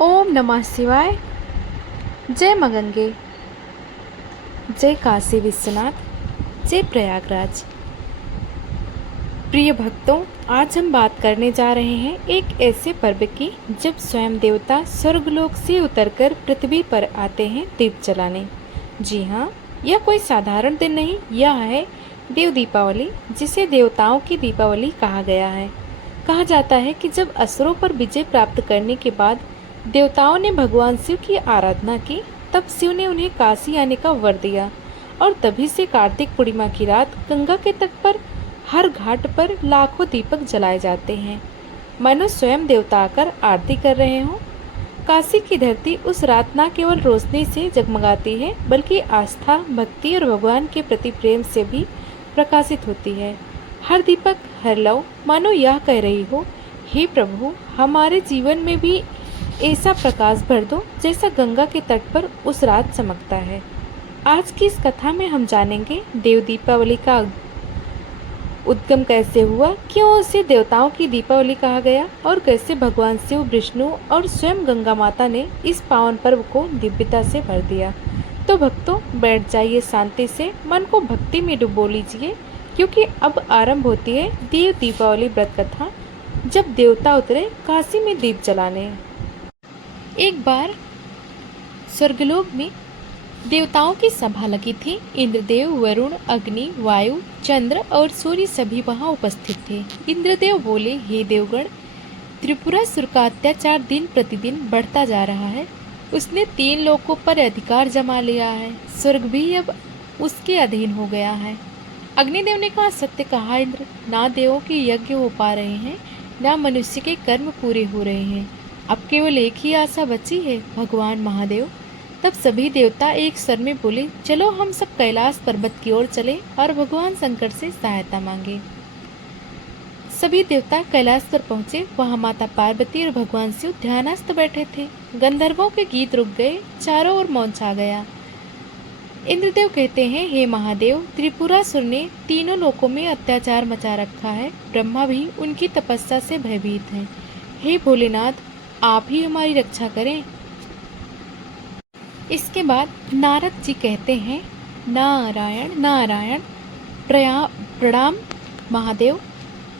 ओम नमः शिवाय। जय मां गंगे, जय काशी विश्वनाथ, जय प्रयागराज। प्रिय भक्तों, आज हम बात करने जा रहे हैं एक ऐसे पर्व की जब स्वयं देवता स्वर्गलोक से उतरकर पृथ्वी पर आते हैं दीप जलाने। जी हाँ, यह कोई साधारण दिन नहीं, यह है देव दीपावली, जिसे देवताओं की दीपावली कहा गया है। कहा जाता है कि जब असुरों पर विजय प्राप्त करने के बाद देवताओं ने भगवान शिव की आराधना की, तब शिव ने उन्हें काशी आने का वर दिया और तभी से कार्तिक पूर्णिमा की रात गंगा के तट पर हर घाट पर लाखों दीपक जलाए जाते हैं, मानो स्वयं देवता आकर आरती कर रहे हों। काशी की धरती उस रात न केवल रोशनी से जगमगाती है, बल्कि आस्था, भक्ति और भगवान के प्रति प्रेम से भी प्रकाशित होती है। हर दीपक, हर लौ मानो यह कह रही हो, हे प्रभु, हमारे जीवन में भी ऐसा प्रकाश भर दो जैसा गंगा के तट पर उस रात चमकता है। आज की इस कथा में हम जानेंगे देव दीपावली का उद्गम कैसे हुआ, क्यों उसे देवताओं की दीपावली कहा गया और कैसे भगवान शिव, विष्णु और स्वयं गंगा माता ने इस पावन पर्व को दिव्यता से भर दिया। तो भक्तों, बैठ जाइए शांति से, मन को भक्ति में डुबो लीजिए, क्योंकि अब आरंभ होती है देव दीपावली व्रत कथा, जब देवता उतरे काशी में दीप जलाने। एक बार स्वर्गलोक में देवताओं की सभा लगी थी। इंद्रदेव, वरुण, अग्नि, वायु, चंद्र और सूर्य सभी वहां उपस्थित थे। इंद्रदेव बोले, हे देवगण, त्रिपुरासुर का अत्याचार दिन प्रतिदिन बढ़ता जा रहा है। उसने 3 लोकों पर अधिकार जमा लिया है। स्वर्ग भी अब उसके अधीन हो गया है। अग्निदेव ने कहा, सत्य कहा इंद्र, ना देवों के यज्ञ हो पा रहे हैं, ना मनुष्य के कर्म पूरे हो रहे हैं। अब केवल एक ही आशा बची है, भगवान महादेव। तब सभी देवता एक स्वर में बोले, चलो हम सब कैलाश पर्वत की ओर चले और भगवान शंकर से सहायता मांगे। सभी देवता कैलाश पर पहुंचे। वहां माता पार्वती और भगवान शिव ध्यानस्थ बैठे थे। गंधर्वों के गीत रुक गए, चारों ओर मौन छा गया। इंद्रदेव कहते हैं, हे महादेव, त्रिपुरासुर ने तीनों लोकों में अत्याचार मचा रखा है। ब्रह्मा भी उनकी तपस्या से भयभीत हैं। हे भोलेनाथ, आप ही हमारी रक्षा करें। इसके बाद नारद जी कहते हैं, नारायण नारायण, प्रणाम महादेव,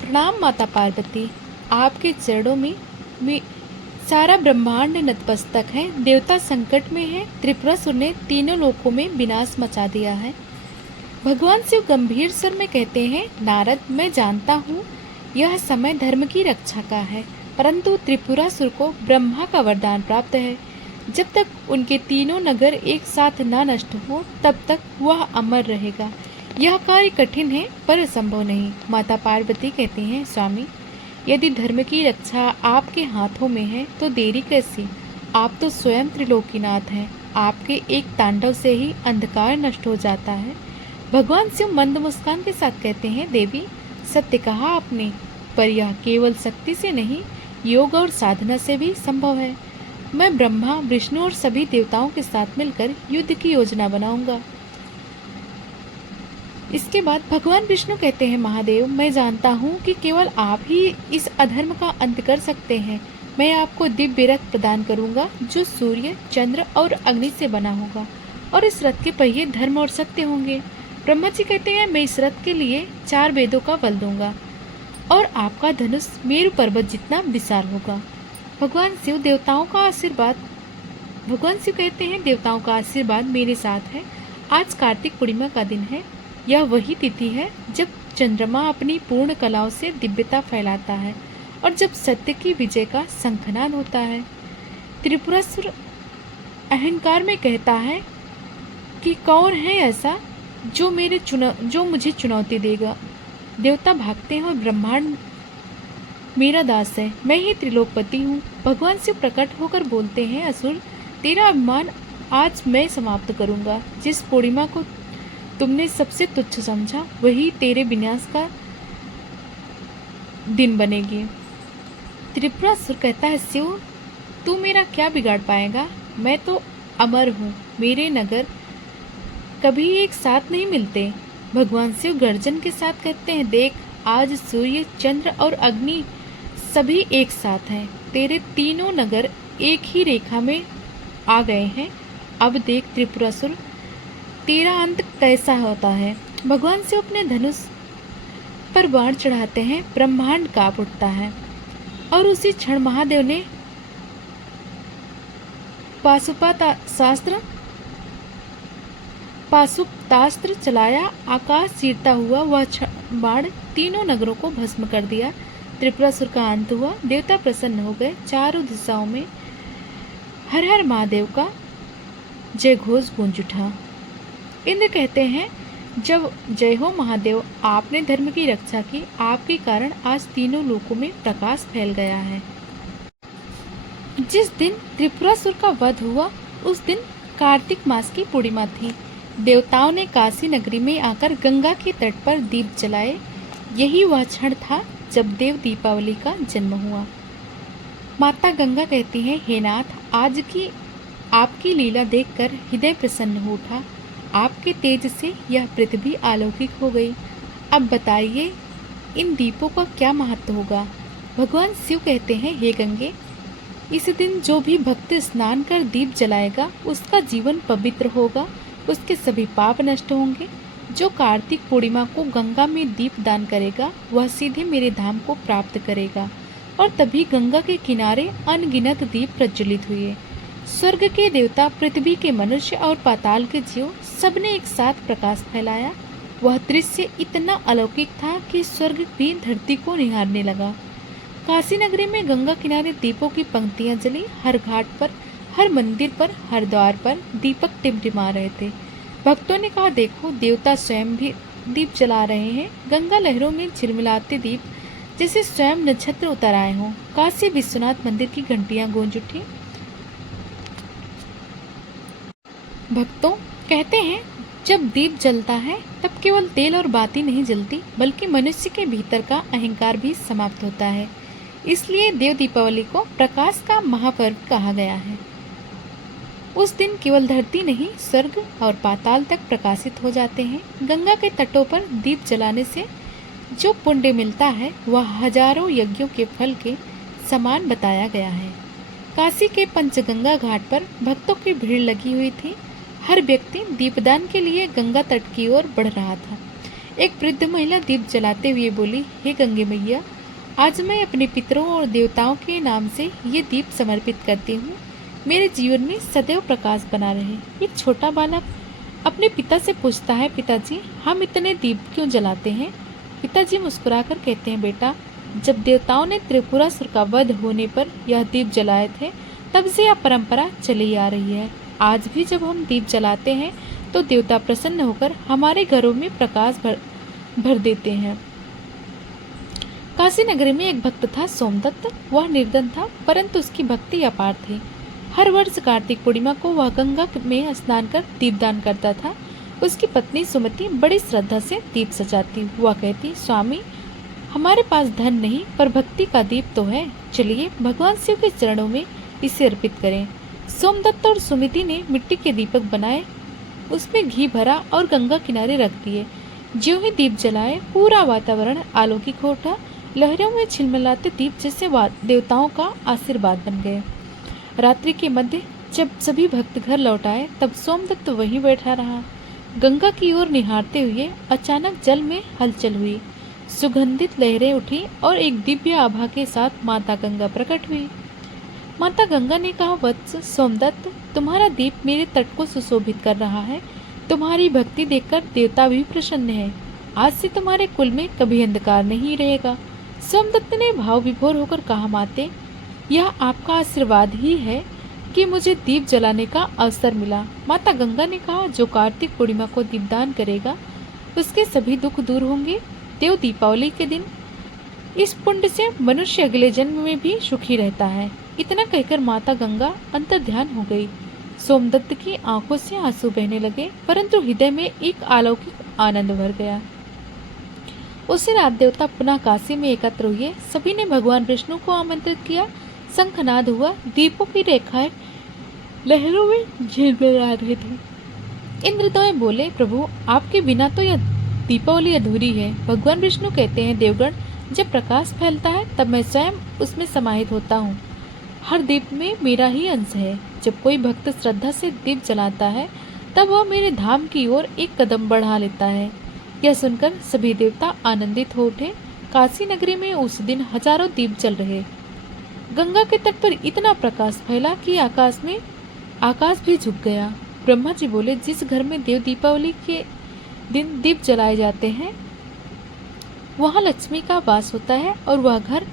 प्रणाम माता पार्वती। आपके चरणों में सारा ब्रह्मांड नतमस्तक है। देवता संकट में है। त्रिपुरासुर ने तीनों लोकों में विनाश मचा दिया है। भगवान शिव गंभीर स्वर में कहते हैं, नारद, मैं जानता हूँ यह समय धर्म की रक्षा का है, परंतु त्रिपुरासुर को ब्रह्मा का वरदान प्राप्त है। जब तक उनके तीनों नगर एक साथ न नष्ट हो, तब तक वह अमर रहेगा। यह कार्य कठिन है पर असंभव नहीं। माता पार्वती कहती हैं, स्वामी, यदि धर्म की रक्षा आपके हाथों में है तो देरी कैसी? आप तो स्वयं त्रिलोकीनाथ हैं। आपके एक तांडव से ही अंधकार नष्ट हो जाता है। भगवान शिव मंद मुस्कान के साथ कहते हैं, देवी, सत्य कहा आपने, पर यह केवल शक्ति से नहीं, योग और साधना से भी संभव है। मैं ब्रह्मा, विष्णु और सभी देवताओं के साथ मिलकर युद्ध की योजना बनाऊंगा। इसके बाद भगवान विष्णु कहते हैं, महादेव, मैं जानता हूँ कि केवल आप ही इस अधर्म का अंत कर सकते हैं। मैं आपको दिव्य रथ प्रदान करूंगा जो सूर्य, चंद्र और अग्नि से बना होगा, और इस रथ के पहिए धर्म और सत्य होंगे। ब्रह्मा जी कहते हैं, मैं इस रथ के लिए 4 वेदों का बल दूंगा और आपका धनुष मेरु पर्वत जितना विशाल होगा। भगवान शिव कहते हैं, देवताओं का आशीर्वाद मेरे साथ है। आज कार्तिक पूर्णिमा का दिन है। यह वही तिथि है जब चंद्रमा अपनी पूर्ण कलाओं से दिव्यता फैलाता है और जब सत्य की विजय का शंखनाद होता है। त्रिपुरासुर अहंकार में कहता है कि कौन है ऐसा जो मुझे चुनौती देगा। देवता भागते हैं और ब्रह्मांड मेरा दास है। मैं ही त्रिलोकपति हूँ। भगवान शिव प्रकट होकर बोलते हैं, असुर, तेरा अभिमान आज मैं समाप्त करूँगा। जिस पूर्णिमा को तुमने सबसे तुच्छ समझा, वही तेरे विनाश का दिन बनेगी। त्रिपुरासुर कहता है, शिव, तू मेरा क्या बिगाड़ पाएगा? मैं तो अमर हूँ। मेरे नगर कभी एक साथ नहीं मिलते। भगवान शिव गर्जन के साथ कहते हैं, देख, आज सूर्य, चंद्र और अग्नि सभी एक साथ हैं। तेरे तीनों नगर एक ही रेखा में आ गए हैं। अब देख त्रिपुरासुर, तेरा अंत कैसा होता है। भगवान शिव अपने धनुष पर बाण चढ़ाते हैं, ब्रह्मांड कांप उठता है और उसी क्षण महादेव ने पाशुपतास्त्र चलाया। आकाश चीरता हुआ वह बाण तीनों नगरों को भस्म कर दिया। त्रिपुरासुर का अंत हुआ। देवता प्रसन्न हो गए। चारों दिशाओं में हर हर महादेव का जय घोष गूंज उठा। इंद्र कहते हैं, जब जय हो महादेव, आपने धर्म की रक्षा की। आपके कारण आज तीनों लोकों में प्रकाश फैल गया है। जिस दिन त्रिपुरासुर का वध हुआ उस दिन कार्तिक मास की पूर्णिमा थी। देवताओं ने काशी नगरी में आकर गंगा के तट पर दीप जलाए। यही वह क्षण था जब देव दीपावली का जन्म हुआ। माता गंगा कहती हैं, हे नाथ, आज की आपकी लीला देखकर हृदय प्रसन्न हो उठा। आपके तेज से यह पृथ्वी अलौकिक हो गई। अब बताइए, इन दीपों का क्या महत्व होगा। भगवान शिव कहते हैं, हे गंगे, इस दिन जो भी भक्त स्नान कर दीप जलाएगा उसका जीवन पवित्र होगा, उसके सभी पाप नष्ट होंगे। जो कार्तिक पूर्णिमा को गंगा में दीप दान करेगा वह सीधे मेरे धाम को प्राप्त करेगा। और तभी गंगा के किनारे अनगिनत दीप प्रज्वलित हुए। स्वर्ग के देवता, पृथ्वी के मनुष्य और पाताल के जीव सबने एक साथ प्रकाश फैलाया। वह दृश्य इतना अलौकिक था कि स्वर्ग भी धरती को निहारने लगा। काशी नगरी में गंगा किनारे दीपों की पंक्तियां जली। हर घाट पर, हर मंदिर पर, हर द्वार पर दीपक टिमटिमा रहे थे। भक्तों ने कहा, देखो, देवता स्वयं भी दीप जला रहे हैं। गंगा लहरों में झिलमिलाते दीप जैसे स्वयं नक्षत्र उतर आए हों। काशी विश्वनाथ मंदिर की घंटियां गूंज उठी। भक्तों कहते हैं, जब दीप जलता है तब केवल तेल और बाती नहीं जलती, बल्कि मनुष्य के भीतर का अहंकार भी समाप्त होता है। इसलिए देव दीपावली को प्रकाश का महापर्व कहा गया है। उस दिन केवल धरती नहीं, स्वर्ग और पाताल तक प्रकाशित हो जाते हैं। गंगा के तटों पर दीप जलाने से जो पुण्य मिलता है वह हजारों यज्ञों के फल के समान बताया गया है। काशी के पंचगंगा घाट पर भक्तों की भीड़ लगी हुई थी। हर व्यक्ति दीपदान के लिए गंगा तट की ओर बढ़ रहा था। एक वृद्ध महिला दीप जलाते हुए बोली, हे गंगे मैया, आज मैं अपने पितरों और देवताओं के नाम से ये दीप समर्पित करती हूँ। मेरे जीवन में सदैव प्रकाश बना रहे। एक छोटा बालक अपने पिता से पूछता है, पिताजी, हम इतने दीप क्यों जलाते हैं। पिताजी मुस्कुराकर कहते हैं, बेटा, जब देवताओं ने त्रिपुरासुर का वध होने पर यह दीप जलाए थे, तब से यह परंपरा चली आ रही है। आज भी जब हम दीप जलाते हैं तो देवता प्रसन्न होकर हमारे घरों में प्रकाश भर देते हैं। काशी नगरी में एक भक्त था, सोमदत्त। वह निर्धन था, परंतु उसकी भक्ति अपार थी। हर वर्ष कार्तिक पूर्णिमा को वह गंगा में स्नान कर दीपदान करता था। उसकी पत्नी सुमति बड़ी श्रद्धा से दीप सजाती। वह कहती, स्वामी, हमारे पास धन नहीं पर भक्ति का दीप तो है। चलिए भगवान शिव के चरणों में इसे अर्पित करें। सोमदत्त और सुमति ने मिट्टी के दीपक बनाए, उसमें घी भरा और गंगा किनारे रख दिए। ज्यों ही दीप जलाए पूरा वातावरण अलौकिक हो उठा। लहरों में छिलमिलाते दीप जैसे देवताओं का आशीर्वाद बन गए। रात्रि के मध्य जब सभी भक्त घर लौट आए तब सोमदत्त वहीं बैठा रहा। गंगा की ओर निहारते हुए अचानक जल में हलचल हुई। सुगंधित लहरें उठी और एक दिव्य आभा के साथ माता गंगा प्रकट हुई। माता गंगा ने कहा, वत्स सोमदत्त, तुम्हारा दीप मेरे तट को सुशोभित कर रहा है। तुम्हारी भक्ति देखकर देवता भी प्रसन्न है। आज से तुम्हारे कुल में कभी अंधकार नहीं रहेगा। सोमदत्त ने भाव विभोर होकर कहा, माते, यह आपका आशीर्वाद ही है कि मुझे दीप जलाने का अवसर मिला। माता गंगा ने कहा, जो कार्तिक पूर्णिमा को दीपदान करेगा उसके सभी दुख दूर होंगे। देव दीपावली के दिन इस पुण्य से मनुष्य अगले जन्म में भी सुखी रहता है। इतना कहकर माता गंगा अंतर्ध्यान हो गई। सोमदत्त की आंखों से आंसू बहने लगे, परंतु हृदय में एक अलौकिक आनंद भर गया। उसी रात देवता पुनः काशी में एकत्र हुए। सभी ने भगवान विष्णु को आमंत्रित किया। शंखनाद हुआ, दीपों की रेखाएं लहरों में झिलमिला रही थी। इंद्रद्वय बोले, प्रभु, आपके बिना तो यह दीपावली अधूरी है। भगवान विष्णु कहते हैं, देवगण, जब प्रकाश फैलता है तब मैं स्वयं उसमें समाहित होता हूँ। हर दीप में मेरा ही अंश है। जब कोई भक्त श्रद्धा से दीप जलाता है तब वह मेरे धाम की ओर एक कदम बढ़ा लेता है। यह सुनकर सभी देवता आनंदित हो उठे। काशी नगरी में उस दिन हजारों दीप जल रहे। गंगा के तट पर इतना प्रकाश फैला कि आकाश भी झुक गया। ब्रह्मा जी बोले, जिस घर में देव दीपावली के दिन दीप जलाए जाते हैं वहाँ लक्ष्मी का वास होता है और वह घर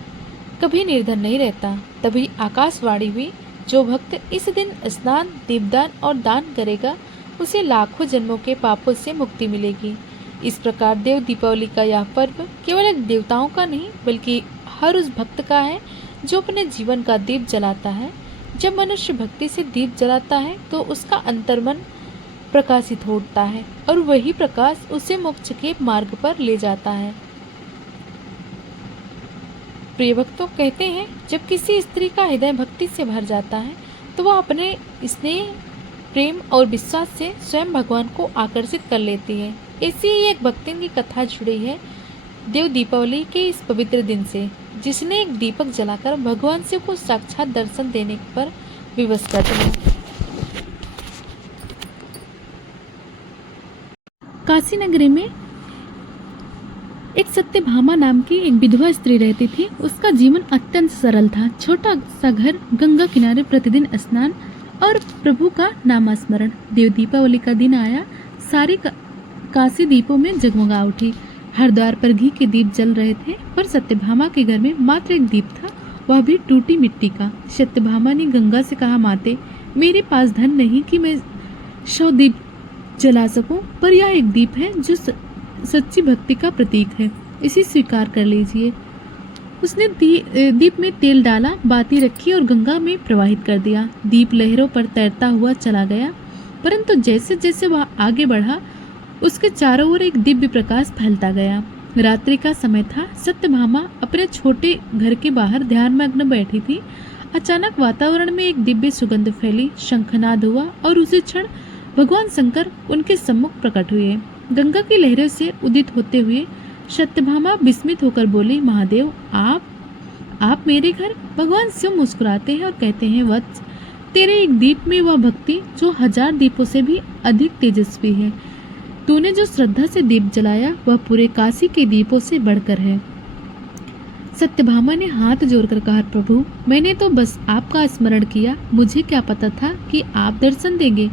कभी निर्धन नहीं रहता। तभी आकाशवाणी हुई, जो भक्त इस दिन स्नान, दीपदान और दान करेगा उसे लाखों जन्मों के पापों से मुक्ति मिलेगी। इस प्रकार देव दीपावली का यह पर्व केवल एक देवताओं का नहीं बल्कि हर उस भक्त का है जो अपने जीवन का दीप जलाता है। जब मनुष्य भक्ति से दीप जलाता है तो उसका अंतर्मन प्रकाशित हो उठता है और वही प्रकाश उसे मोक्ष के मार्ग पर ले जाता है। प्रिय भक्तों, कहते हैं जब किसी स्त्री का हृदय भक्ति से भर जाता है तो वह अपने स्नेह, प्रेम और विश्वास से स्वयं भगवान को आकर्षित कर लेती है। ऐसी ही एक भक्तिन की कथा जुड़ी है देव दीपावली के इस पवित्र दिन से, जिसने एक दीपक जलाकर भगवान शिव को साक्षात दर्शन देने पर विवश कर दिया। काशी नगरी में एक सत्यभामा नाम की एक विधवा स्त्री रहती थी। उसका जीवन अत्यंत सरल था। छोटा सा घर, गंगा किनारे प्रतिदिन स्नान और प्रभु का नामस्मरण। देव दीपावली का दिन आया, सारी काशी दीपों में जगमगा उठी। हर द्वार पर घी के दीप जल रहे थे, पर सत्यभामा के घर में मात्र एक दीप था, वह भी टूटी मिट्टी का। सत्यभामा ने गंगा से कहा, माते, मेरे पास धन नहीं कि मैं 100 दीप जला सकूं, पर यह एक दीप है जो सच्ची भक्ति का प्रतीक है, इसे स्वीकार कर लीजिए। उसने दीप में तेल डाला, बाती रखी और गंगा में प्रवाहित कर दिया। दीप लहरों पर तैरता हुआ चला गया, परंतु जैसे जैसे वह आगे बढ़ा उसके चारों ओर एक दिव्य प्रकाश फैलता गया। रात्रि का समय था। सत्यभामा अपने छोटे घर के बाहर ध्यानमग्न बैठी थी। अचानक वातावरण में एक दिव्य सुगंध फैली, शंखनाद हुआ और उसी क्षण भगवान शंकर उनके सम्मुख प्रकट हुए। गंगा की लहरों से उदित होते हुए सत्यभामा विस्मित होकर बोली, महादेव, आप मेरे घर? भगवान शिव मुस्कुराते हैं और कहते हैं, वत्स, तेरे एक दीप में वह भक्ति जो 1000 दीपों से भी अधिक तेजस्वी है। तूने जो श्रद्धा से दीप जलाया वह पूरे काशी के दीपों से बढ़कर है। सत्यभामा ने हाथ जोड़कर कहा, प्रभु, मैंने तो बस आपका स्मरण किया, मुझे क्या पता था कि आप दर्शन देंगे।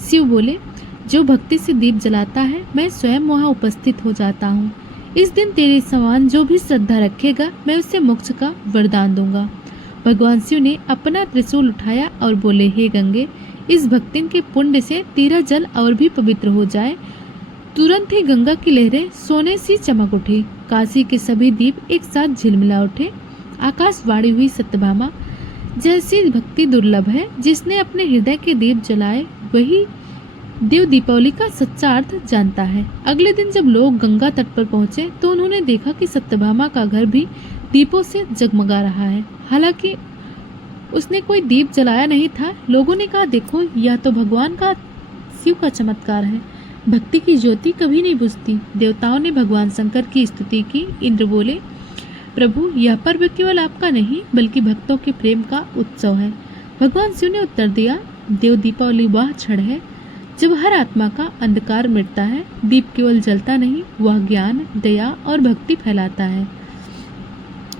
शिव बोले, जो भक्ति से दीप जलाता है मैं स्वयं वहाँ उपस्थित हो जाता हूँ। इस दिन तेरे समान जो भी श्रद्धा रखेगा मैं उसे मोक्ष का वरदान दूंगा। भगवान शिव ने अपना त्रिशूल उठाया और बोले, हे गंगे, इस भक्तिन के पुण्य से तेरा जल और भी पवित्र हो जाए। तुरंत ही गंगा की लहरें सोने सी चमक उठी। काशी के सभी दीप एक साथ झिलमिला उठे। आकाशवाणी हुई, सत्यभामा, जैसी भक्ति दुर्लभ है। जिसने अपने हृदय के दीप जलाए वही देव दीपावली का सच्चा अर्थ जानता है। अगले दिन जब लोग गंगा तट पर पहुंचे तो उन्होंने देखा कि सत्यभामा का घर भी दीपों से जगमगा रहा है। हालांकि उसने कोई दीप जलाया नहीं था। लोगों ने कहा, देखो, यह तो भगवान का शिव का चमत्कार है। भक्ति की ज्योति कभी नहीं बुझती। देवताओं ने भगवान शंकर की स्तुति की। इंद्र बोले, प्रभु, यह पर्व केवल आपका नहीं बल्कि भक्तों के प्रेम का उत्सव है। भगवान शिव ने उत्तर दिया, देव दीपावली वह क्षण है जब हर आत्मा का अंधकार मिटता है। दीप केवल जलता नहीं, वह ज्ञान, दया और भक्ति फैलाता है।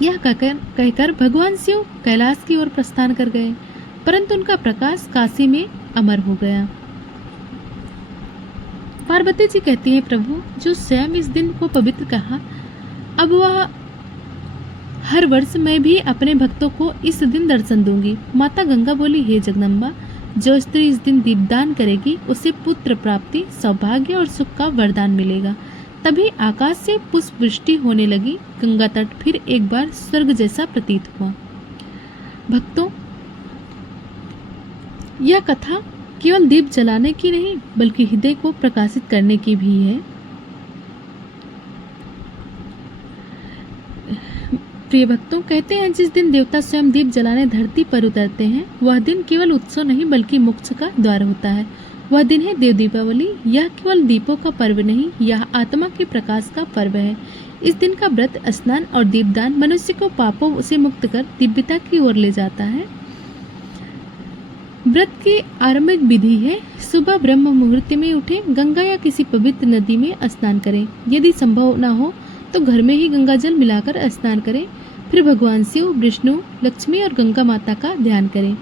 यह कहकर भगवान शिव कैलाश की ओर प्रस्थान कर गए, परंतु उनका प्रकाश काशी में अमर हो गया। पार्वती जी कहती है, प्रभु, जो स्वयं इस दिन को पवित्र कहा, अब वह हर वर्ष मैं भी अपने भक्तों को इस दिन दर्शन दूंगी। माता गंगा बोली, हे जगदम्बा, जो स्त्री इस दिन दीपदान करेगी उसे पुत्र प्राप्ति, सौभाग्य और सुख का वरदान मिलेगा। तभी आकाश से पुष्प वृष्टि होने लगी। गंगा तट फिर एक बार स्वर्ग जैसा प्रतीत हुआ। भक्तों, यह कथा केवल दीप जलाने की नहीं बल्कि हृदय को प्रकाशित करने की भी है। प्रिय भक्तों, कहते हैं जिस दिन देवता स्वयं दीप जलाने धरती पर उतरते हैं वह दिन केवल उत्सव नहीं बल्कि मोक्ष का द्वार होता है। वह दिन है देव दीपावली। यह केवल दीपों का पर्व नहीं, यह आत्मा के प्रकाश का पर्व है। इस दिन का व्रत, स्नान और दीपदान मनुष्य को पापों से मुक्त कर दिव्यता की ओर ले जाता है। व्रत की आरंभिक विधि है, सुबह ब्रह्म मुहूर्त में उठे, गंगा या किसी पवित्र नदी में स्नान करें। यदि संभव न हो तो घर में ही गंगा जल मिलाकर स्नान करें। फिर भगवान शिव, विष्णु, लक्ष्मी और गंगा माता का ध्यान करें।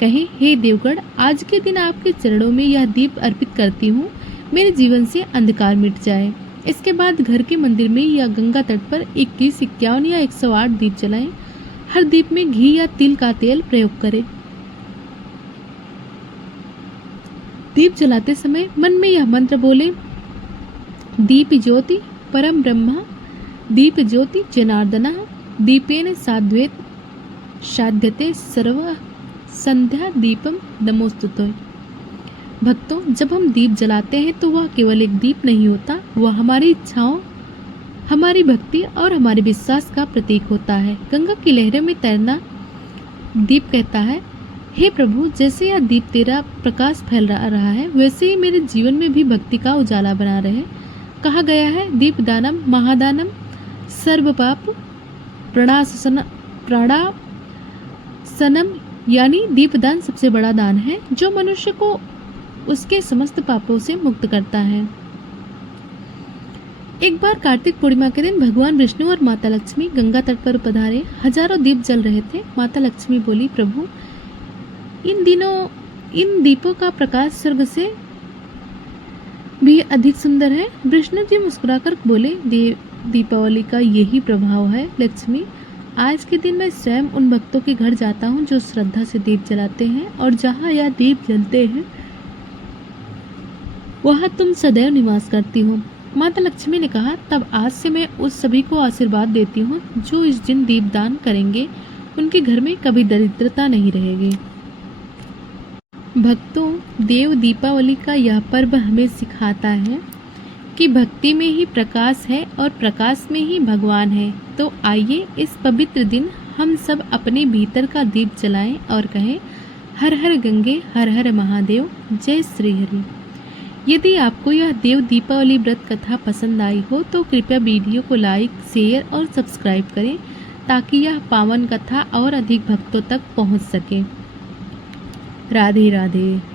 कहें, हे देवगण, आज के दिन आपके चरणों में यह दीप अर्पित करती हूँ, मेरे जीवन से अंधकार मिट जाए। इसके बाद घर के मंदिर में या गंगा तट पर 21, 51 या 108 दीप जलाएं। हर दीप में घी या तिल का तेल प्रयोग करें। दीप जलाते समय मन में यह मंत्र बोले, दीप ज्योति परम ब्रह्म, दीप ज्योति जनार्दन, दीपेन साध्यते सर्व, संध्या दीपम नमोस्तुते। भक्तों, जब हम दीप जलाते हैं तो वह केवल एक दीप नहीं होता, वह हमारी इच्छाओं, हमारी भक्ति और हमारे विश्वास का प्रतीक होता है। गंगा की लहरों में तैरना दीप कहता है, हे प्रभु, जैसे यह दीप तेरा प्रकाश फैल रहा है, वैसे ही मेरे जीवन में भी भक्ति का उजाला बना रहे। कहा गया है, दीप दानम महादानम सर्व पाप प्रणासनम, यानी दीपदान सबसे बड़ा दान है जो मनुष्य को उसके समस्त पापों से मुक्त करता है। एक बार कार्तिक पूर्णिमा के दिन भगवान विष्णु और माता लक्ष्मी गंगा तट पर पधारे। हजारों दीप जल रहे थे। माता लक्ष्मी बोली, प्रभु, इन दीपों का प्रकाश स्वर्ग से भी अधिक सुंदर है। विष्णु जी मुस्कुराकर बोले, दीपावली का यही प्रभाव है लक्ष्मी। आज के दिन मैं स्वयं उन भक्तों के घर जाता हूँ जो श्रद्धा से दीप जलाते हैं, और जहाँ यह दीप जलते हैं वहाँ तुम सदैव निवास करती हो। माता लक्ष्मी ने कहा, तब आज से मैं उस सभी को आशीर्वाद देती हूँ जो इस दिन दीप दान करेंगे, उनके घर में कभी दरिद्रता नहीं रहेगी। भक्तों, देव दीपावली का यह पर्व हमें सिखाता है कि भक्ति में ही प्रकाश है और प्रकाश में ही भगवान है। तो आइए इस पवित्र दिन हम सब अपने भीतर का दीप जलाएं और कहें, हर हर गंगे, हर हर महादेव, जय श्री हरि। यदि आपको यह देव दीपावली व्रत कथा पसंद आई हो तो कृपया वीडियो को लाइक, शेयर और सब्सक्राइब करें ताकि यह पावन कथा और अधिक भक्तों तक पहुंच सके। राधे राधे।